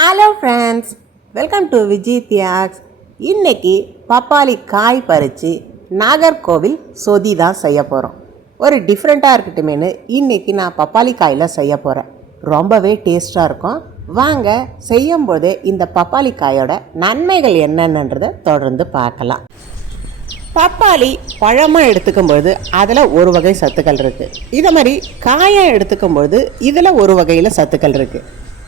Hello friends welcome to Vijay Thiyags இன்னைக்கு பப்பாளி காய் பறித்து நாகர்கோவில் சொதி தான் செய்ய போகிறோம் ஒரு டிஃப்ரெண்ட்டாக இருக்கட்டுமேனு இன்றைக்கி நான் பப்பாளி காயில் செய்ய போகிறேன் ரொம்பவே டேஸ்ட்டாக இருக்கும். வாங்க செய்யும்போது இந்த பப்பாளி காயோட நன்மைகள் என்னென்னன்றதை தொடர்ந்து பார்க்கலாம். பப்பாளி பழமாக எடுத்துக்கும்பொழுது அதில் ஒரு வகை சத்துக்கள் இருக்குது இதை மாதிரி காயை எடுத்துக்கும்பொழுது இதில் ஒரு வகையில் சத்துக்கள் இருக்குது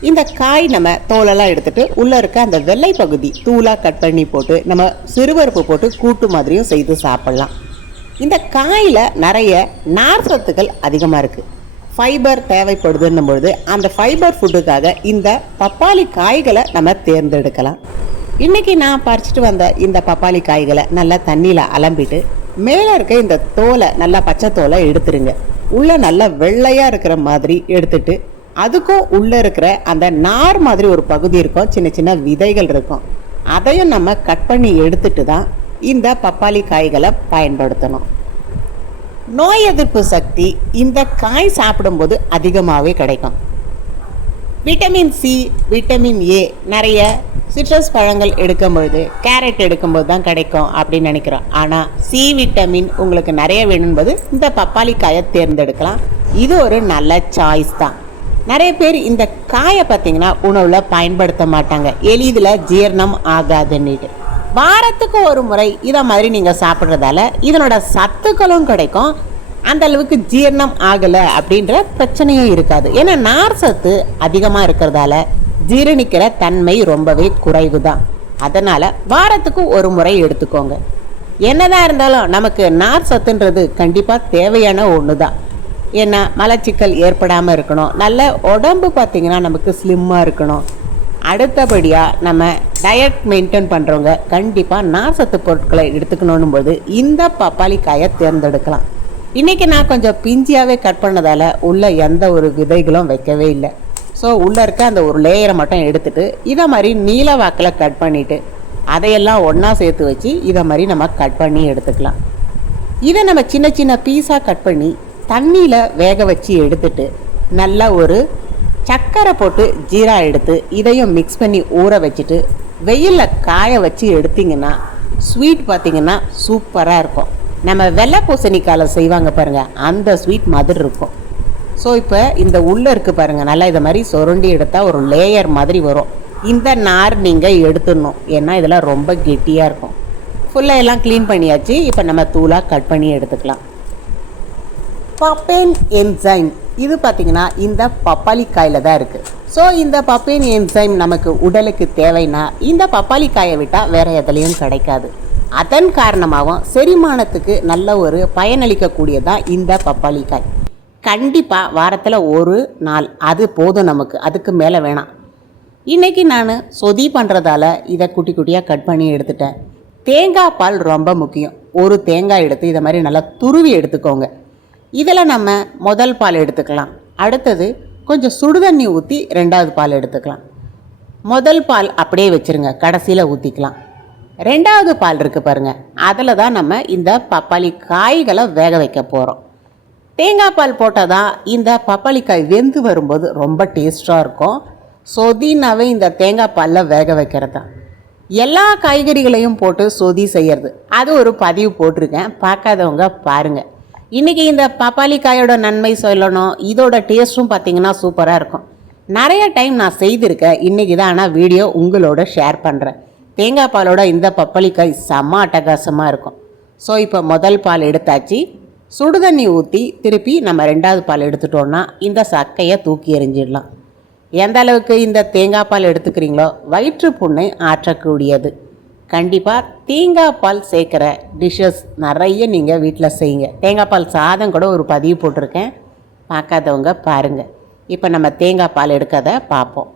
இந்த காய் நம்ம தோலெல்லாம் எடுத்துட்டு உள்ளே இருக்க அந்த வெள்ளை பகுதி தூளாக கட் பண்ணி போட்டு நம்ம சிறுபருப்பு போட்டு கூட்டு மாதிரியும் செய்து சாப்பிட்லாம். இந்த காயில் நிறைய நார் சத்துக்கள் அதிகமாக இருக்குது ஃபைபர் தேவைப்படுதுன்னும் பொழுது அந்த ஃபைபர் ஃபுட்டுக்காக இந்த பப்பாளி காய்களை நம்ம தேர்ந்தெடுக்கலாம். இன்றைக்கி நான் பறிச்சுட்டு வந்த இந்த பப்பாளி காய்களை நல்லா தண்ணியில் அலம்பிட்டு மேலே இருக்க இந்த தோலை நல்லா பச்சை தோலை எடுத்துருங்க. உள்ளே நல்லா வெள்ளையாக இருக்கிற மாதிரி எடுத்துட்டு அதுக்கும் உள்ளே இருக்கிற அந்த நார் மாதிரி ஒரு பகுதி இருக்கும். சின்ன சின்ன விதைகள் இருக்கும். அதையும் நம்ம கட் பண்ணி எடுத்துட்டு தான் இந்த பப்பாளி காய்களை பயன்படுத்தணும். நோய் எதிர்ப்பு சக்தி இந்த காய் சாப்பிடும்போது அதிகமாகவே கிடைக்கும். விட்டமின் சி விட்டமின் ஏ நிறைய சிட்ரஸ் பழங்கள் எடுக்கும்பொழுது கேரட் எடுக்கும்போது தான் கிடைக்கும் அப்படின்னு நினைக்கிறோம். ஆனால் சி விட்டமின் உங்களுக்கு நிறைய வேணும்போது இந்த பப்பாளி காயை தேர்ந்தெடுக்கலாம். இது ஒரு நல்ல சாய்ஸ் தான். நிறைய பேர் இந்த காயை பார்த்தீங்கன்னா உணவில் பயன்படுத்த மாட்டாங்க. எளிதில் ஜீரணம் ஆகாதுன்னுட்டு. வாரத்துக்கு ஒரு முறை இதை மாதிரி நீங்கள் சாப்பிட்றதால இதனோட சத்துக்களும் கிடைக்கும். அந்த அளவுக்கு ஜீரணம் ஆகலை அப்படின்ற பிரச்சனையும் இருக்காது. ஏன்னா நார் சத்து அதிகமாக இருக்கிறதால ஜீரணிக்கிற தன்மை ரொம்பவே குறைவு தான் அதனால் வாரத்துக்கு ஒரு முறை எடுத்துக்கோங்க. என்னதான் இருந்தாலும் நமக்கு நார் சத்துன்றது கண்டிப்பாக தேவையான ஒன்று தான் ஏன்னா மலச்சிக்கல் ஏற்படாமல் இருக்கணும். நல்ல உடம்பு பார்த்திங்கன்னா நமக்கு ஸ்லிம்மாக இருக்கணும். அடுத்தபடியாக நம்ம டயட் மெயின்டைன் பண்ணுறவங்க கண்டிப்பாக நார்சத்து பொருட்களை எடுத்துக்கணும் போது இந்த பப்பாளி காயை தேர்ந்தெடுக்கலாம். இன்றைக்கி நான் கொஞ்சம் பிஞ்சியாகவே கட் பண்ணதால் உள்ளே எந்த ஒரு விதைகளும் வைக்கவே இல்லை. ஸோ உள்ளே இருக்க அந்த ஒரு லேயரை மட்டும் எடுத்துகிட்டு இதை மாதிரி நீல வாக்கில் கட் பண்ணிவிட்டு அதையெல்லாம் ஒன்றா சேர்த்து வச்சு இதை மாதிரி நம்ம கட் பண்ணி எடுத்துக்கலாம். இதை நம்ம சின்ன சின்ன பீஸாக கட் பண்ணி தண்ணியில் வேக வச்சு எடுத்துட்டு நல்லா ஒரு சக்கரை போட்டு ஜீரா எடுத்து இதையும் மிக்ஸ் பண்ணி ஊற வச்சுட்டு வெயிலில் காய வச்சு எடுத்திங்கன்னா ஸ்வீட் பார்த்திங்கன்னா சூப்பராக இருக்கும். நம்ம வெள்ளை பூசணிக்காயில் செய்வாங்க பாருங்கள் அந்த ஸ்வீட் மாதிரி இருக்கும். ஸோ இப்போ இந்த உள்ளே இருக்குது பாருங்கள் நல்லா இதை மாதிரி சுரண்டி எடுத்தால் ஒரு லேயர் மாதிரி வரும். இந்த நார் நீங்கள் எடுத்துடணும் ஏன்னா இதெல்லாம் ரொம்ப கெட்டியாக இருக்கும். ஃபுல்லாக எல்லாம் க்ளீன் பண்ணியாச்சு இப்போ நம்ம தூளாக கட் பண்ணி எடுத்துக்கலாம். பப்பேன் என்சைம் இது பார்த்திங்கன்னா இந்த பப்பாளிக்காயில் தான் இருக்குது ஸோ இந்த பப்பேன் என்சைம் நமக்கு உடலுக்கு தேவைன்னா இந்த பப்பாளிக்காயை விட்டால் வேறு எதுலேயும் கிடைக்காது. அதன் காரணமாகவும் செரிமானத்துக்கு நல்ல ஒரு பயனளிக்கக்கூடியதான் இந்த பப்பாளிக்காய். கண்டிப்பாக வாரத்தில் ஒரு நாள் அது போதும் நமக்கு. அதுக்கு மேலே வேணாம். இன்றைக்கி நான் சொதி பண்ணுறதால இதை குட்டி குட்டியாக கட் பண்ணி எடுத்துட்டேன். தேங்காய் பால் ரொம்ப முக்கியம். ஒரு தேங்காய் எடுத்து இதை மாதிரி நல்லா துருவி எடுத்துக்கோங்க. இதில் நம்ம முதல் பால் எடுத்துக்கலாம். அடுத்தது கொஞ்சம் சுடுதண்ணி ஊற்றி ரெண்டாவது பால் எடுத்துக்கலாம். முதல் பால் அப்படியே வச்சுருங்க. கடைசியில் ஊற்றிக்கலாம் ரெண்டாவது பால் இருக்குது பாருங்கள் அதில் தான் நம்ம இந்த பப்பாளி காய்களை வேக வைக்க போகிறோம் தேங்காய் பால் போட்டால் தான் இந்த பப்பாளிக்காய் வெந்து வரும்போது ரொம்ப டேஸ்ட்டாக இருக்கும். சொதினாவே இந்த தேங்காய் பாலில் வேக வைக்கிறது தான். எல்லா காய்கறிகளையும் போட்டு சொதி செய்கிறது அது ஒரு பதிவு போட்டிருக்கேன். பார்க்காதவங்க பாருங்கள் இன்றைக்கி இந்த பப்பாளிக்காயோட நன்மை சொல்லணும். இதோட டேஸ்ட்டும் பார்த்தீங்கன்னா சூப்பராக இருக்கும். நிறைய டைம் நான் செய்திருக்கேன். இன்றைக்கி தான் ஆனால் வீடியோ உங்களோட ஷேர் பண்ணுறேன் தேங்காய் பாலோட இந்த பப்பாளிக்காய் செம்ம அட்டகாசமாக இருக்கும். ஸோ இப்போ முதல் பால் எடுத்தாச்சு. சுடுதண்ணி ஊற்றி திருப்பி நம்ம ரெண்டாவது பால் எடுத்துட்டோன்னா இந்த சக்கையை தூக்கி எறிஞ்சிடலாம். எந்த அளவுக்கு இந்த தேங்காய் பால் எடுத்துக்கிறீங்களோ வயிற்று புண்ணை ஆற்றக்கூடியது. கண்டிப்பாக தேங்காய் பால் சேர்க்குற டிஷ்ஷஸ் நிறைய நீங்கள் வீட்டில் செய்யுங்க. தேங்காய் பால் சாதம் கூட ஒரு பதிவு போட்டிருக்கேன். பார்க்காதவங்க பாருங்கள் இப்போ நம்ம தேங்காய் பால் எடுக்கதை பார்ப்போம்.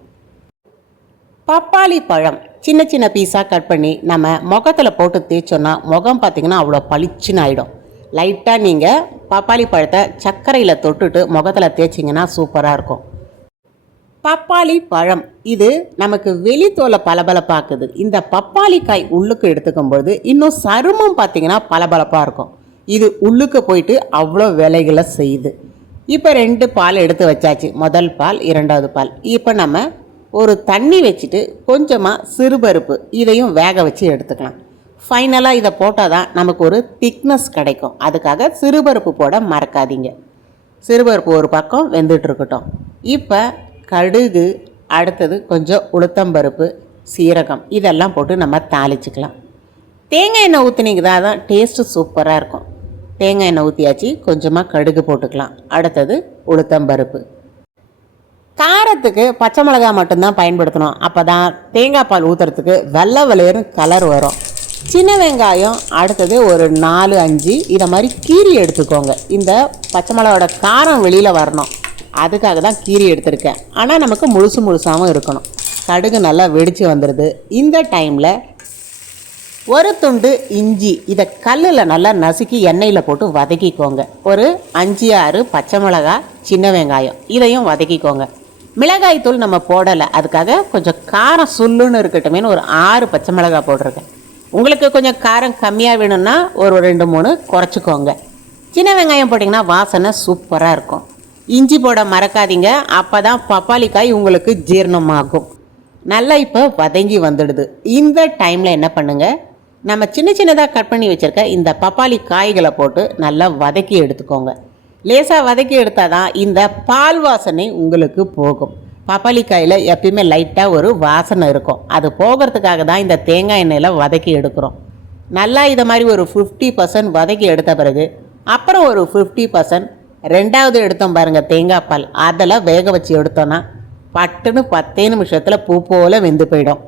பப்பாளி பழம். சின்ன சின்ன பீஸாக கட் பண்ணி நம்ம முகத்தில் போட்டு தேய்ச்சோன்னா முகம் பார்த்திங்கன்னா அவ்வளோ பளிச்சுன்னு ஆகிடும் லைட்டாக நீங்கள் பப்பாளி பழத்தை சர்க்கரையில் தொட்டுட்டு முகத்தில் தேய்ச்சிங்கன்னா சூப்பராக இருக்கும். பப்பாளி பழம். இது நமக்கு வெளித்தோலை பளபளப்பாக்குது. இந்த பப்பாளி காய் உள்ளுக்கு எடுத்துக்கும் பொழுது இன்னும் சருமம் பார்த்தீங்கன்னா பளபளப்பாக இருக்கும். இது உள்ளுக்கு போயிட்டு அவ்வளோ வேலைகளை செய்யுது. இப்போ ரெண்டு பால் எடுத்து வச்சாச்சு. முதல் பால் இரண்டாவது பால். இப்போ நம்ம ஒரு தண்ணி வச்சுட்டு கொஞ்சமாக சிறுபருப்பு இதையும் வேக வச்சு எடுத்துக்கலாம். ஃபைனலாக இதை போட்டால் தான் நமக்கு ஒரு திக்னஸ் கிடைக்கும். அதுக்காக சிறுபருப்பு போட மறக்காதீங்க. சிறுபருப்பு ஒரு பக்கம் வெந்துட்டு இருக்கட்டும். இப்போ கடுகு அடுத்தது கொஞ்சம் உளுத்தம்பருப்பு சீரகம் இதெல்லாம் போட்டு நம்ம தாளிச்சிக்கலாம். தேங்காய் எண்ணெய் ஊற்றினீங்கன்னா தான் டேஸ்ட்டு சூப்பராக இருக்கும். தேங்காய் எண்ணெய் ஊற்றியாச்சு கொஞ்சமாக கடுகு போட்டுக்கலாம். அடுத்தது உளுத்தம்பருப்பு காரத்துக்கு பச்சை மிளகா மட்டும்தான் பயன்படுத்தணும். அப்போ தான் தேங்காய் பால் ஊற்றுறதுக்கு வெள்ளை வெளையரும் கலர் வரும். சின்ன வெங்காயம் அடுத்தது ஒரு நாலு அஞ்சு இதை மாதிரி கீரி எடுத்துக்கோங்க. இந்த பச்சை மிளகாவோட காரம் வெளியில் வரணும். அதுக்காக தான் கீரி எடுத்திருக்கேன். ஆனால் நமக்கு முழுசு முழுசாகவும் இருக்கணும். கடுகு நல்லா வெடித்து வந்துடுது இந்த டைமில் ஒரு துண்டு இஞ்சி இதை கல்லில் நல்லா நசுக்கி எண்ணெயில் போட்டு வதக்கிக்கோங்க. ஒரு அஞ்சு ஆறு பச்சை மிளகாய் சின்ன வெங்காயம் இதையும் வதக்கிக்கோங்க. மிளகாய் தூள் நம்ம போடலை. அதுக்காக கொஞ்சம் காரம் சுல்லுன்னு இருக்கட்டுமேனு ஒரு ஆறு பச்சை மிளகாய் போட்டிருக்கேன். உங்களுக்கு கொஞ்சம் காரம் கம்மியாக வேணும்னா ஒரு ரெண்டு மூணு குறைச்சிக்கோங்க. சின்ன வெங்காயம் போட்டிங்கன்னா வாசனை சூப்பராக இருக்கும். இஞ்சி போட மறக்காதீங்க. அப்போ தான் பப்பாளிக்காய் உங்களுக்கு ஜீரணமாகும். நல்லா இப்போ வதங்கி வந்துடுது. இந்த டைமில் என்ன பண்ணுங்க? நம்ம சின்ன சின்னதாக கட் பண்ணி வச்சுருக்க இந்த பப்பாளி காய்களை போட்டு நல்லா வதக்கி எடுத்துக்கோங்க. லேசாக வதக்கி எடுத்தால் தான் இந்த பால் வாசனை உங்களுக்கு போகும். பப்பாளி காயில் எப்பயுமே லைட்டாக ஒரு வாசனை இருக்கும். அது போகிறதுக்காக தான் இந்த தேங்காய் எண்ணெயில் வதக்கி எடுக்கிறோம். நல்லா இதை மாதிரி ஒரு ஃபிஃப்டி பர்சன்ட் வதக்கி எடுத்த பிறகு அப்புறம் ஒரு ஃபிஃப்டி பர்சன்ட் ரெண்டாவது எடுத்தோம் பாருங்கள் தேங்காய் பால். அதெல்லாம் வேக வச்சு எடுத்தோன்னா பட்டுன்னு பத்தே நிமிஷத்தில் பூ போல் வெந்து போயிடும்.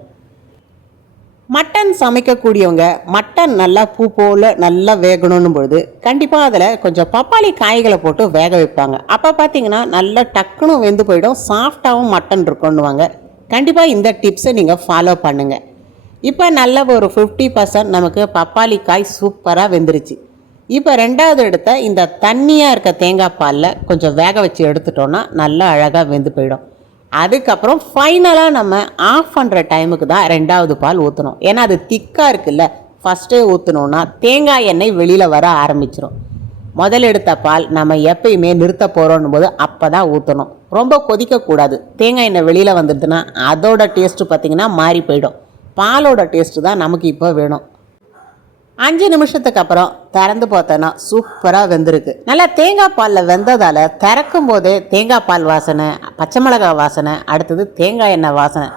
மட்டன் சமைக்கக்கூடியவங்க மட்டன் நல்லா பூ போல் நல்லா வேகணும்னு பொழுது கண்டிப்பாக அதில் கொஞ்சம் பப்பாளி காய்களை போட்டு வேக வைப்பாங்க. அப்போ பார்த்தீங்கன்னா நல்லா டக்குன்னு வெந்து போயிடும் சாஃப்டாகவும் மட்டன் இருக்கும்னுவாங்க. கண்டிப்பாக இந்த டிப்ஸை நீங்கள் ஃபாலோ பண்ணுங்கள் இப்போ நல்ல ஒரு ஃபிஃப்டி பர்சன்ட் நமக்கு பப்பாளி காய் சூப்பராக வெந்துருச்சு. இப்போ ரெண்டாவது எடுத்த இந்த தண்ணியாக இருக்க தேங்காய் பாலில் கொஞ்சம் வேக வச்சு எடுத்துட்டோன்னா நல்லா அழகாக வெந்து போயிடும். அதுக்கப்புறம் ஃபைனலாக நம்ம ஆஃப் பண்ணுற டைமுக்கு தான் ரெண்டாவது பால் ஊற்றணும் ஏன்னா அது திக்காக இருக்குல்ல. ஃபஸ்ட்டே ஊற்றணுன்னா தேங்காய் எண்ணெய் வெளியில் வர ஆரம்பிச்சிடும் முதல் எடுத்த பால் நம்ம எப்பயுமே நிறுத்த போகிறோன்னும் போது அப்போ தான் ஊற்றணும் ரொம்ப கொதிக்கக்கூடாது. தேங்காய் எண்ணெய் வெளியில் வந்துடுதுன்னா அதோட டேஸ்ட்டு பார்த்திங்கன்னா மாறி போயிடும். பாலோட டேஸ்ட்டு தான் நமக்கு இப்போ வேணும். அஞ்சு நிமிஷத்துக்கு அப்புறம் திறந்து பார்த்தோன்னா சூப்பராக வெந்திருக்கு. நல்லா தேங்காய் பாலில் வெந்ததால் திறக்கும் போதே தேங்காய் பால் வாசனை பச்சை மிளகாய் வாசனை அடுத்தது தேங்காய் எண்ணெய் வாசனை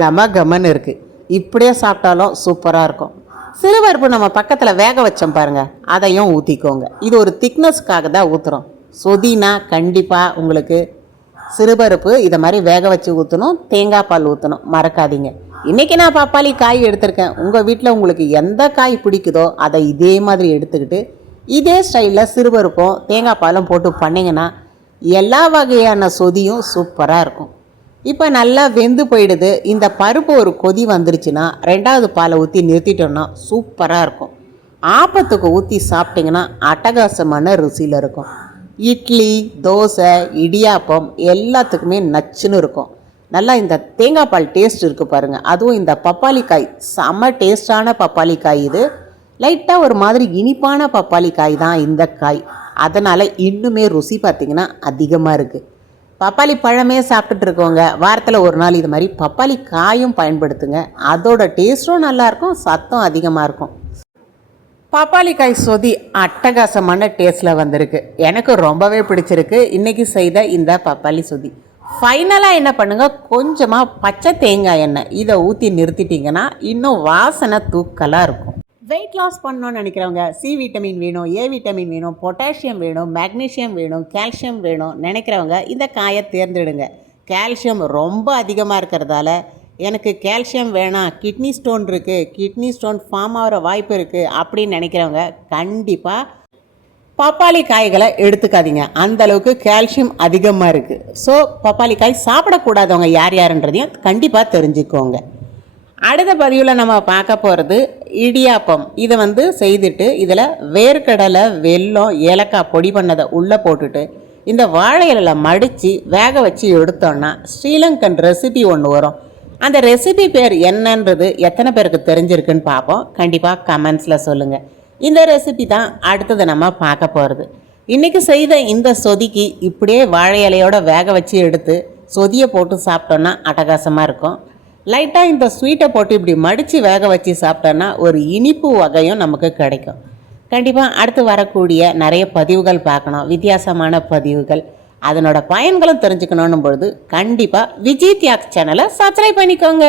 கம கமன்னு இருக்குது இப்படியே சாப்பிட்டாலும் சூப்பராக இருக்கும். சிறுபருப்பு நம்ம பக்கத்தில் வேக வச்சோம் பாருங்கள் அதையும் ஊற்றிக்கோங்க இது ஒரு திக்னஸ்க்காக தான் ஊற்றுறோம் சொதினா கண்டிப்பாக உங்களுக்கு சிறுபருப்பு இதை மாதிரி வேக வச்சு ஊற்றணும் தேங்காய் பால் ஊற்றணும் மறக்காதீங்க. இன்றைக்கி நான் பப்பாளி காய் எடுத்திருக்கேன். உங்கள் வீட்டில் உங்களுக்கு எந்த காய் பிடிக்குதோ அதை இதே மாதிரி எடுத்துக்கிட்டு இதே ஸ்டைலில் சிறுபருப்பும் தேங்காய் பாலும் போட்டு பண்ணிங்கன்னா எல்லா வகையான சொதியும் சூப்பராக இருக்கும். இப்போ நல்லா வெந்து போயிடுது. இந்த பருப்பு ஒரு கொதி வந்துருச்சுன்னா ரெண்டாவது பாலை ஊற்றி நிறுத்திட்டோம்னா சூப்பராக இருக்கும். ஆப்பத்துக்கு ஊற்றி சாப்பிட்டிங்கன்னா அட்டகாசமான ருசியில் இருக்கும். இட்லி தோசை இடியாப்பம் எல்லாத்துக்குமே நச்சுன்னு இருக்கும். நல்லா இந்த தேங்காய் பால் டேஸ்ட் இருக்குது பாருங்கள் அதுவும் இந்த பப்பாளி காய் செம்ம டேஸ்டான பப்பாளி காய் இது லைட்டாக ஒரு மாதிரி இனிப்பான பப்பாளி காய் தான் இந்த காய். அதனால் இன்னுமே ருசி பார்த்திங்கன்னா அதிகமாக இருக்குது பப்பாளி பழமே சாப்பிட்டுட்டு இருக்கவங்க வாரத்தில் ஒரு நாள் இது மாதிரி பப்பாளி காயும் பயன்படுத்துங்க. அதோட டேஸ்ட்டும் நல்லாயிருக்கும் சத்தம் அதிகமாக இருக்கும். பப்பாளி காய் சொதி அட்டகாசமான டேஸ்ட்டில் வந்திருக்கு. எனக்கு ரொம்பவே பிடிச்சிருக்கு. இன்றைக்கி செய்த இந்த பப்பாளி சொதி. ஃபைனலாக என்ன பண்ணுங்கள் கொஞ்சமாக பச்சை தேங்காய் எண்ணெய். இதை ஊற்றி நிறுத்திட்டிங்கன்னா இன்னும் வாசனை தூக்கலாக இருக்கும். வெயிட் லாஸ் பண்ணணும்னு நினைக்கிறவங்க சி விட்டமின் வேணும் ஏ விட்டமின் வேணும் பொட்டாசியம் வேணும் மேக்னீஷியம் வேணும் கால்சியம் வேணும் நினைக்கிறவங்க இந்த காயை தேர்ந்தெடுங்க. கால்சியம் ரொம்ப அதிகமாக இருக்கிறதால எனக்கு கால்சியம் வேணாம் கிட்னி ஸ்டோன் இருக்குது கிட்னி ஸ்டோன் ஃபார்ம் ஆகிற வாய்ப்பு இருக்குது அப்படின்னு நினைக்கிறவங்க கண்டிப்பாக பப்பாளி காய்களை எடுத்துக்காதீங்க. அந்த அளவுக்கு கால்சியம் அதிகமாக இருக்குது ஸோ பப்பாளி காய் சாப்பிடக்கூடாதவங்க யார் யாருன்றதையும் கண்டிப்பாக தெரிஞ்சுக்கோங்க. அடுத்த பதிவில் நம்ம பார்க்க போகிறது இடியாப்பம். இதை வந்து செய்துட்டு இதில் வேர்க்கடலை வெல்லம் ஏலக்காய் பொடி பண்ணதை உள்ளே போட்டுட்டு இந்த வாழை இலையில் மடித்து வேக வச்சு எடுத்தோன்னா ஸ்ரீலங்கன் ரெசிபி ஒன்று வரும். அந்த ரெசிபி பேர் என்னன்றது எத்தனை பேருக்கு தெரிஞ்சிருக்குன்னு பார்ப்போம். கண்டிப்பாக கமெண்ட்ஸில் சொல்லுங்கள் இந்த ரெசிபி தான் அடுத்தது நம்ம பார்க்க போகிறது இன்றைக்கி செய்த இந்த சொதிக்கு இப்படியே வாழை இலையோட வேக வச்சு எடுத்து சொதியை போட்டு சாப்பிட்டோன்னா அட்டகாசமாக இருக்கும். லைட்டாக இந்த ஸ்வீட்டை போட்டு இப்படி மடித்து வேக வச்சு சாப்பிட்டோன்னா ஒரு இனிப்பு வகையும் நமக்கு கிடைக்கும். கண்டிப்பாக அடுத்து வரக்கூடிய நிறைய பதிவுகள் பார்க்கணும். வித்தியாசமான பதிவுகள். அதனோட பயன்களும் தெரிஞ்சுக்கணும் பொழுது கண்டிப்பாக விஜய் தியாக் சேனலை சப்ஸ்கிரைப் பண்ணிக்கோங்க.